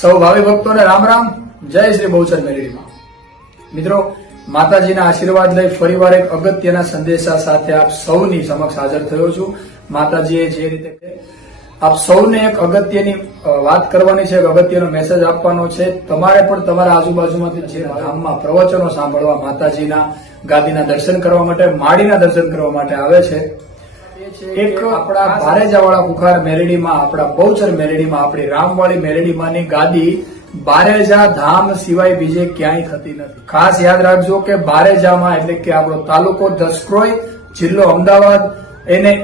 સૌ ભાવિ ભક્તોને રામ રામ, જય શ્રી બહુચર મેલડીમાં। મિત્રો, માતાજીના આશીર્વાદ લઈ ફરીવાર એક અગત્યના સંદેશા સાથે આપ સૌની સમક્ષ હાજર થયો છું। માતાજીએ જે રીતે આપ સૌને એક અગત્યની વાત કરવાની છે, એક અગત્યનો મેસેજ આપવાનો છે। તમારે પણ તમારા આજુબાજુમાંથી જે ધામમાં પ્રવચનો સાંભળવા, માતાજીના ગાદીના દર્શન કરવા માટે, માળીના દર્શન કરવા માટે આવે છે, એક આપણા બારેજાવાળા ખુખાર મેલડીમાં, આપણા બહુચર મેલડીમાં, આપણી રામવાળી મેલડીમાંની ગાદી બારેજા ધામ સિવાય બીજે ક્યાંય થતી નથી। ખાસ યાદ રાખજો કે બારેજામાં એટલે કે આપણો તાલુકો દસક્રોઈ, જિલ્લો અમદાવાદ,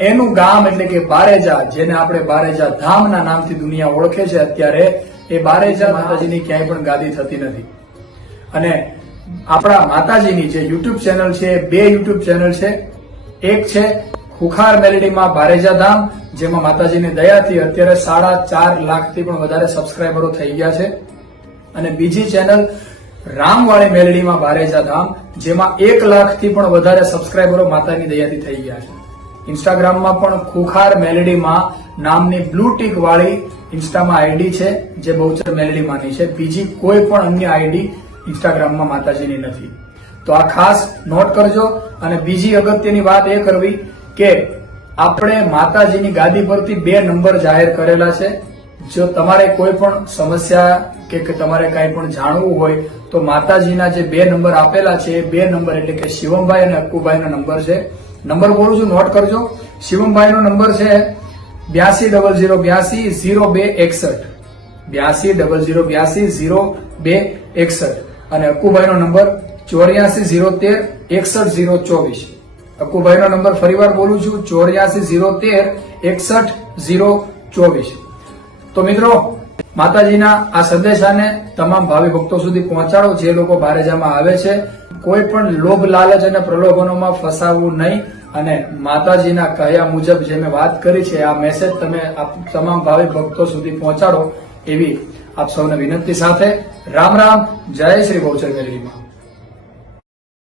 એનું ગામ એટલે કે બારેજા, જેને આપણે બારેજા ધામના નામથી દુનિયા ઓળખે છે અત્યારે, એ બારેજા માતાજીની ક્યાંય પણ ગાદી થતી નથી। અને આપણા માતાજીની જે યુટ્યુબ ચેનલ છે, બે યુટ્યુબ ચેનલ છે। એક છે ખુખાર મેલડીમાં બારેજા ધામ, જેમાં માતાજીની દયાથી અત્યારે 4.5 લાખથી પણ વધારે સબસ્ક્રાઈબરો થઈ ગયા છે। અને બીજી ચેનલ રામવાળી મેલડીમાં બારેજા ધામ, જેમાં 1 લાખથી પણ વધારે સબસ્ક્રાઈબરો માતાની દયાથી થઈ ગયા છે। ઇન્સ્ટાગ્રામમાં પણ ખુખાર મેલડીમાં નામની બ્લુ ટીક વાળી ઇન્સ્ટામાં આઈડી છે, જે બહુચર મેલડીમાંની છે। બીજી કોઈ પણ અન્ય આઈડી ઇન્સ્ટાગ્રામમાં માતાજીની નથી। તો આ ખાસ નોટ કરજો। અને બીજી અગત્યની વાત એ કરવી કે આપણે માતાજીની ગાદી પરથી 2 નંબર જાહેર કરેલા છે। જો તમારે કોઈ પણ સમસ્યા કે તમારે કઈ પણ જાણવું હોય તો માતાજીના જે 2 નંબર આપેલા છે, એ 2 નંબર એટલે કે શિવમભાઈ અને અક્કુભાઈનો નંબર છે। નંબર બોલું છું, નોટ કરજો। શિવમભાઈનો નંબર છે 8200820261, 8200820261, અને અક્કુભાઈનો નંબર 8401316024। અક્કુભાઈનો નંબર ફરીવાર બોલું છું, 8401316024। તો મિત્રો, માતાજીના આ સંદેશાને તમામ ભાવિ ભક્તો સુધી પહોંચાડો, જે લોકો બારેજામાં આવે છે। કોઈ પણ લોભ, લાલચ અને પ્રલોભનોમાં ફસાવવું નહીં। અને માતાજીના કહ્યા મુજબ જે મેં વાત કરી છે, આ મેસેજ તમે તમામ ભાવિ ભક્તો સુધી પહોંચાડો, એવી આપ સૌને વિનંતી સાથે રામ રામ, જય શ્રી બહુચર મેલડીમાં।